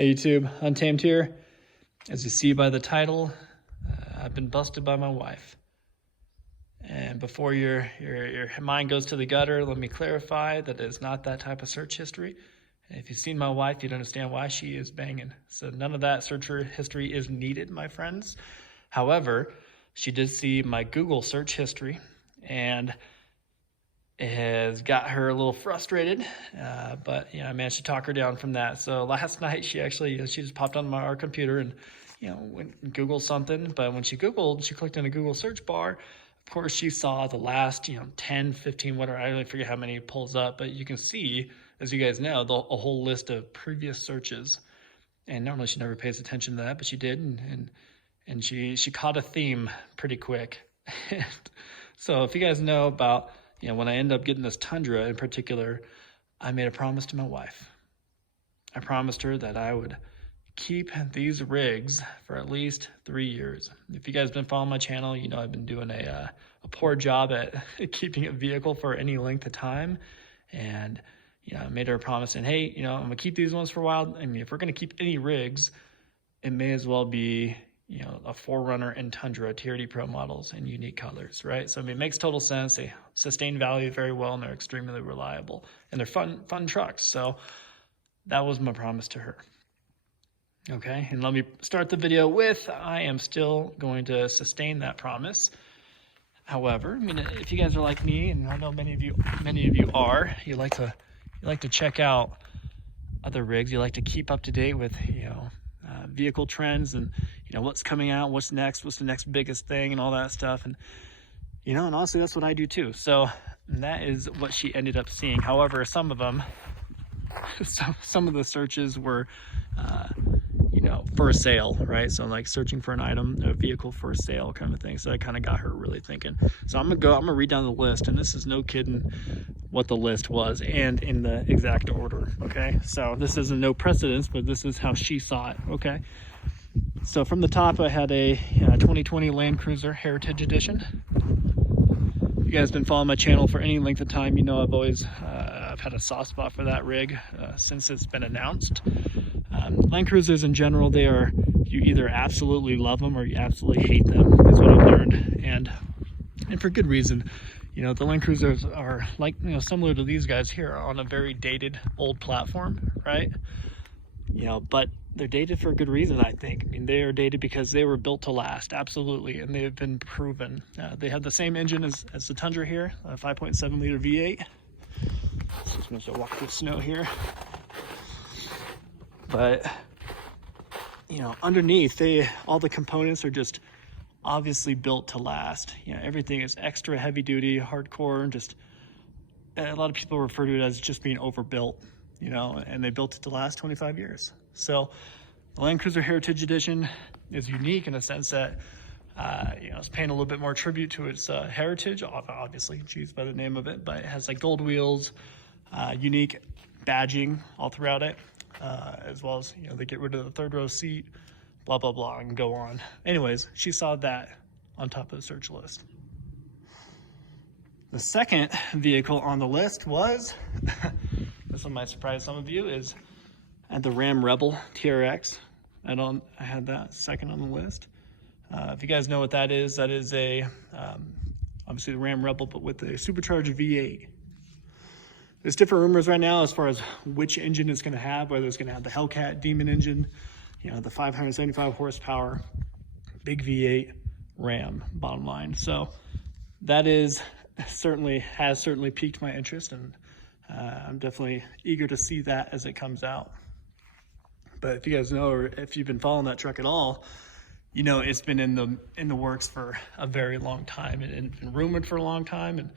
Hey YouTube, Untamed here. As you see by the title, I've been busted by my wife. And before your mind goes to the gutter, let me clarify that it's not that type of search history. And if you've seen my wife, you'd understand why she is banging. So none of that search history is needed, my friends. However, she did see my Google search history, and it has got her a little frustrated, but I managed to talk her down from that. So last night she just popped on our computer and went and Googled something. But when she clicked in a Google search bar. Of course, she saw the last 10, 15, whatever. I don't forget how many it pulls up, but you can see, as you guys know, a whole list of previous searches. And normally she never pays attention to that, but she did, and she caught a theme pretty quick. So if you guys know about when I ended up getting this Tundra in particular, I made a promise to my wife. I promised her that I would keep these rigs for at least 3 years. If you guys have been following my channel, I've been doing a poor job at keeping a vehicle for any length of time. And, I made her a promise and, hey, I'm gonna keep these ones for a while. I mean, if we're gonna keep any rigs, it may as well be a 4Runner and Tundra TRD Pro models in unique colors, right? So I mean, it makes total sense. They sustain value very well, and they're extremely reliable, and they're fun trucks. So that was my promise to her. Okay, and let me start the video with, I am still going to sustain that promise. However, I mean, if you guys are like me, and I know many of you are, you like to check out other rigs. You like to keep up to date with vehicle trends and what's coming out, what's the next biggest thing, and all that stuff. And and honestly, that's what I do too. So that is what she ended up seeing. However, some of them, some of the searches were for sale, right? So like searching for an item, a vehicle for sale kind of thing. So that kind of got her really thinking. So I'm gonna read down the list, and this is no kidding what the list was and in the exact order. Okay, so this isn't no precedence, but this is how she saw it. Okay, so from the top, I had a 2020 Land Cruiser Heritage Edition. You guys been following my channel for any length of time, I've always I've had a soft spot for that rig since it's been announced. Land Cruisers in general, you either absolutely love them or you absolutely hate them, is what I've learned, and for good reason. The Land Cruisers are like similar to these guys here, on a very dated old platform, right? But they're dated for a good reason, I think. I mean, they are dated because they were built to last, absolutely, and they've been proven. They have the same engine as the Tundra here, a 5.7 liter V8. So just going to walk through the snow here. But, underneath, all the components are just obviously built to last. Everything is extra heavy duty, hardcore, and just a lot of people refer to it as just being overbuilt, and they built it to last 25 years. So the Land Cruiser Heritage Edition is unique in a sense that, it's paying a little bit more tribute to its heritage, obviously, choose by the name of it, but it has like gold wheels, unique badging all throughout it, as well as, they get rid of the third row seat, blah, blah, blah, and go on. Anyways, she saw that on top of the search list. The second vehicle on the list was, this one might surprise some of you, is the Ram Rebel TRX. I had that second on the list. If you guys know what that is a, obviously the Ram Rebel, but with the supercharged V8. There's different rumors right now as far as which engine it's going to have, whether it's going to have the Hellcat Demon engine, the 575 horsepower, big V8 Ram, bottom line. So that has certainly piqued my interest, and I'm definitely eager to see that as it comes out. But if you guys know, or if you've been following that truck at all, it's been in the works for a very long time, and been rumored for a long time, and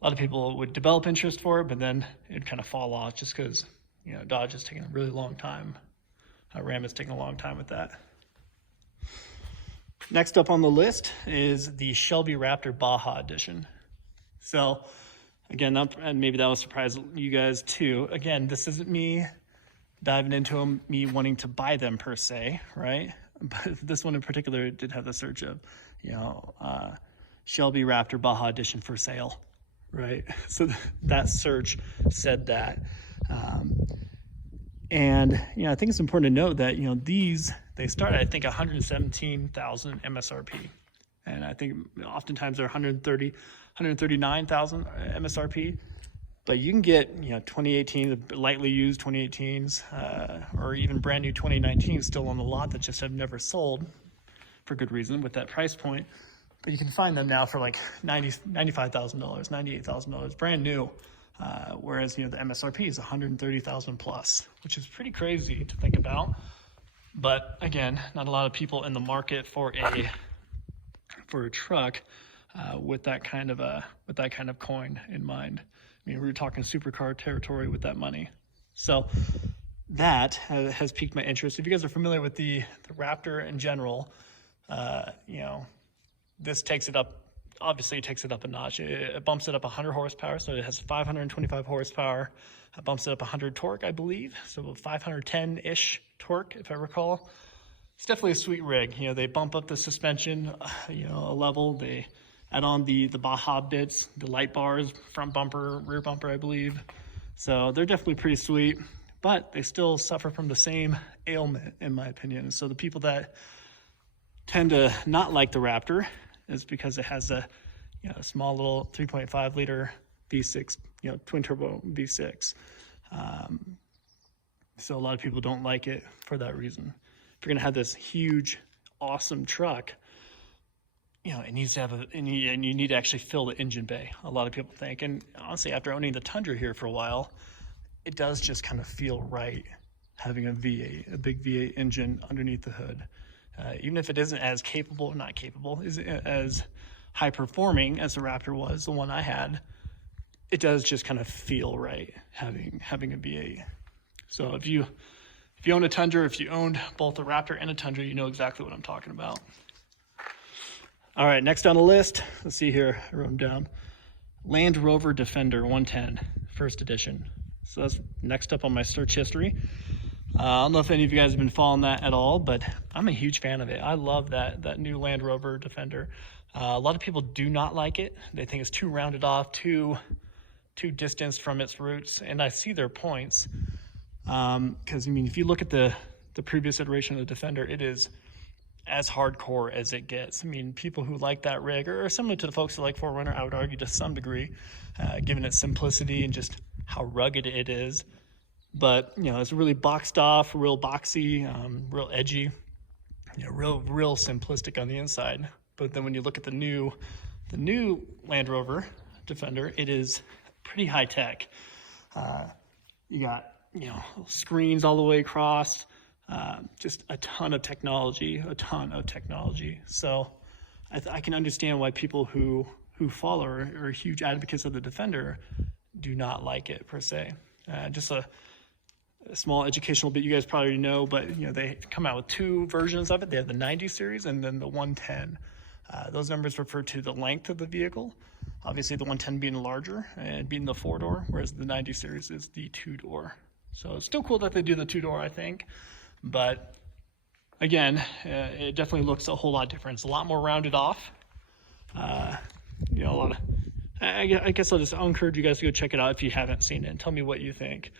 a lot of people would develop interest for it, but then it'd kind of fall off just because, Dodge is taking a really long time. Ram is taking a long time with that. Next up on the list is the Shelby Raptor Baja Edition. So again, and maybe that will surprise you guys too. Again, this isn't me diving into them, me wanting to buy them per se, right? But this one in particular did have the search of, Shelby Raptor Baja Edition for sale, right? So that search said that. And, you know, I think it's important to note that, you know, these, they start at, I think, 117,000 MSRP. And I think oftentimes they're 139,000 MSRP. But you can get, you know, 2018, lightly used 2018s, or even brand new 2019s still on the lot that just have never sold for good reason with that price point. But you can find them now for like $95,000, $98,000, brand new. Whereas, you know, the MSRP is 130,000 plus, which is pretty crazy to think about. But again, not a lot of people in the market for a truck with that kind of coin in mind. I mean, we were talking supercar territory with that money. So that has piqued my interest. If you guys are familiar with the Raptor in general, you know, this takes it up. Obviously, it takes it up a notch. It bumps it up 100 horsepower, so it has 525 horsepower. It bumps it up 100 torque, I believe, so 510-ish torque, if I recall. It's definitely a sweet rig. You know, they bump up the suspension, you know, a level. They add on the Baja bits, the light bars, front bumper, rear bumper, I believe. So they're definitely pretty sweet, but they still suffer from the same ailment, in my opinion. So the people that tend to not like the Raptor is because it has a, you know, a small little 3.5 liter V6, you know, twin turbo V6. So a lot of people don't like it for that reason. If you're gonna have this huge, awesome truck, you know, it needs to have and you need to actually fill the engine bay. A lot of people think, and honestly, after owning the Tundra here for a while, it does just kind of feel right having a V8, a big V8 engine underneath the hood. Even if it isn't as capable, or not capable, isn't as high performing as the Raptor was, the one I had, it does just kind of feel right having a V8. So if you own a Tundra, if you owned both a Raptor and a Tundra, you know exactly what I'm talking about. All right, next on the list, let's see here, I wrote them down. Land Rover Defender 110, first edition. So that's next up on my search history. I don't know if any of you guys have been following that at all, but I'm a huge fan of it. I love that new Land Rover Defender. A lot of people do not like it. They think it's too rounded off, too distanced from its roots, and I see their points. Because I mean, if you look at the previous iteration of the Defender, it is as hardcore as it gets. I mean, people who like that rig, or similar to the folks who like 4Runner, I would argue to some degree, given its simplicity and just how rugged it is. But, you know, it's really boxed off, real boxy, real edgy, you know, real simplistic on the inside. But then when you look at the new Land Rover Defender, it is pretty high tech. You got, you know, screens all the way across, just a ton of technology. So I can understand why people who follow or are huge advocates of the Defender do not like it per se. Just a small educational bit you guys probably know, but you know, they come out with two versions of it. They have the 90 series and then the 110. Those numbers refer to the length of the vehicle. Obviously the 110 being larger and being the 4-door, whereas the 90 series is the 2-door. So it's still cool that they do the 2-door, I think. But again, it definitely looks a whole lot different. It's a lot more rounded off. You know, I guess I'll encourage you guys to go check it out if you haven't seen it and tell me what you think.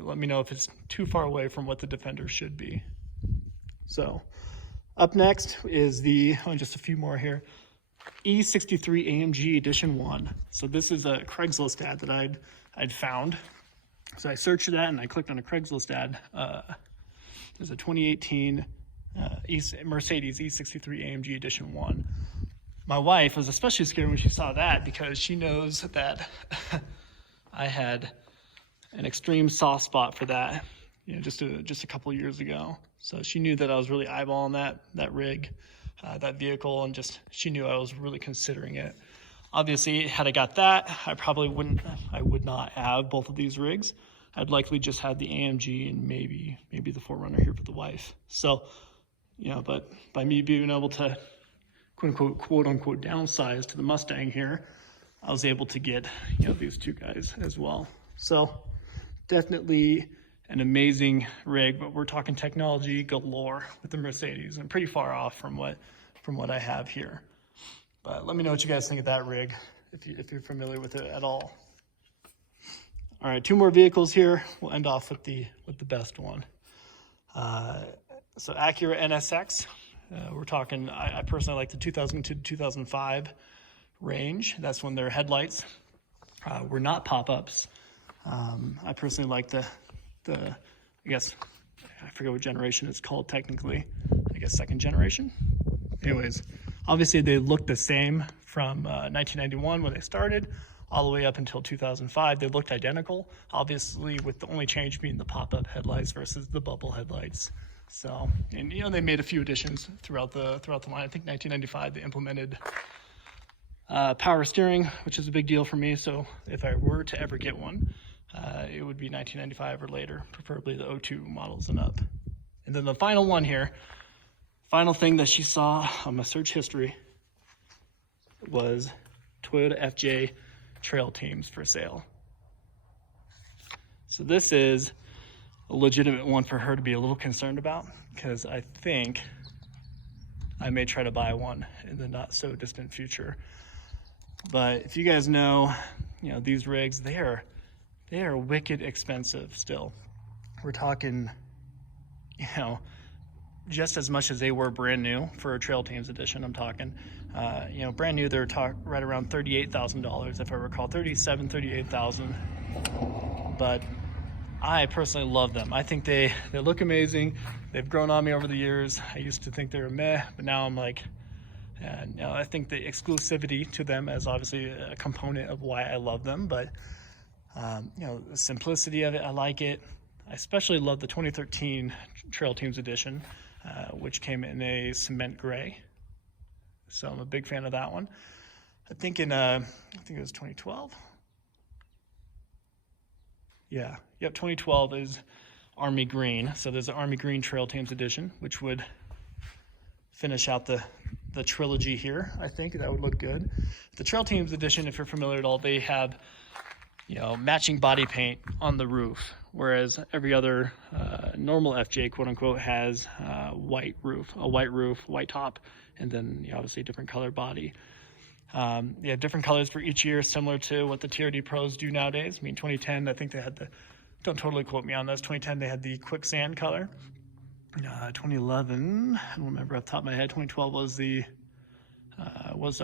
Let me know if it's too far away from what the Defender should be. So up next is just a few more here. E63 AMG Edition 1. So this is a Craigslist ad that I'd found. So I searched that and I clicked on a Craigslist ad. There's a 2018 Mercedes E63 AMG Edition 1. My wife was especially scared when she saw that because she knows that I had an extreme soft spot for that, you know, just a couple of years ago. So she knew that I was really eyeballing that rig, that vehicle, and just she knew I was really considering it. Obviously, had I got that, I would not have both of these rigs. I'd likely just had the AMG and maybe the 4Runner here for the wife. So, you know, but by me being able to quote unquote downsize to the Mustang here, I was able to get, you know, these two guys as well. So definitely an amazing rig, but we're talking technology galore with the Mercedes and pretty far off from what I have here. But let me know what you guys think of that rig if you're familiar with it at all. All right, 2 more vehicles here. We'll end off with the best one. So Acura NSX. We're talking, I personally like the 2002 to 2005 range. That's when their headlights were not pop-ups. I personally like the I guess, I forget what generation it's called technically. I guess 2nd generation. Anyways, obviously they looked the same from 1991 when they started all the way up until 2005. They looked identical, obviously with the only change being the pop-up headlights versus the bubble headlights. So, and you know, they made a few additions throughout the line. I think 1995 they implemented power steering, which is a big deal for me. So if I were to ever get one, it would be 1995 or later, preferably the 02 models and up. And then the final one here, final thing that she saw on my search history was Toyota FJ Trail Teams for sale. So this is a legitimate one for her to be a little concerned about, because I think I may try to buy one in the not so distant future. But if you guys know, you know, these rigs, they are wicked expensive still. We're talking, you know, just as much as they were brand new for a Trail Teams edition. I'm talking, you know, brand new, they're right around $38,000, if I recall, $38,000. But I personally love them. I think they look amazing. They've grown on me over the years. I used to think they were meh, but now I'm like, and you know, I think the exclusivity to them is obviously a component of why I love them. But you know, the simplicity of it, I like it. I especially love the 2013 Trail Teams edition, which came in a cement gray. So I'm a big fan of that one. I think it was 2012. Yeah, yep, 2012 is Army Green. So there's an Army Green Trail Teams edition, which would finish out the trilogy here. I think that would look good. The Trail Teams edition, if you're familiar at all, they have, you know, matching body paint on the roof, whereas every other normal FJ, quote unquote, has a white roof, white top, and then, you know, obviously a different color body. They have different colors for each year, similar to what the TRD Pros do nowadays. I mean, 2010, I think they had the, don't totally quote me on this, 2010 they had the quicksand color. 2011, I don't remember off the top of my head, 2012 was the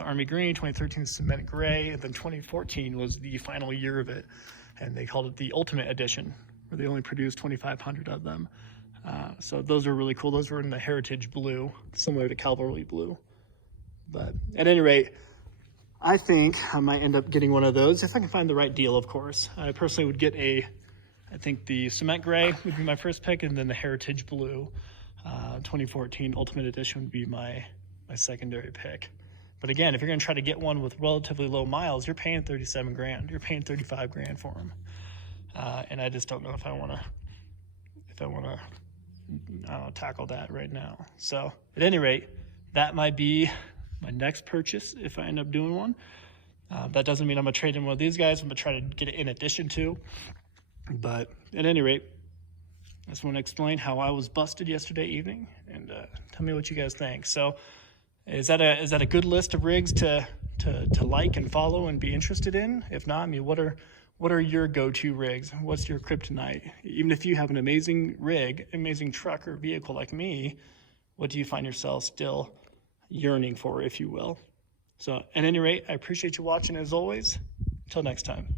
Army Green, 2013 cement gray, and then 2014 was the final year of it, and they called it the Ultimate Edition, where they only produced 2,500 of them. So those are really cool. Those were in the Heritage Blue, similar to Cavalry Blue. But at any rate, I think I might end up getting one of those if I can find the right deal, of course. I personally would get I think the cement gray would be my first pick, and then the Heritage Blue 2014 Ultimate Edition would be my secondary pick. But again, if you're gonna try to get one with relatively low miles, you're paying 37 grand. You're paying 35 grand for them. And I just don't know if I wanna tackle that right now. So at any rate, that might be my next purchase if I end up doing one. That doesn't mean I'm gonna trade in one of these guys. I'm gonna try to get it in addition to. But at any rate, I just want to explain how I was busted yesterday evening, and tell me what you guys think. So is that a good list of rigs to like and follow and be interested in? If not, I mean, what are your go-to rigs? What's your kryptonite? Even if you have an amazing rig, amazing truck or vehicle like me, what do you find yourself still yearning for, if you will? So at any rate, I appreciate you watching as always. Until next time.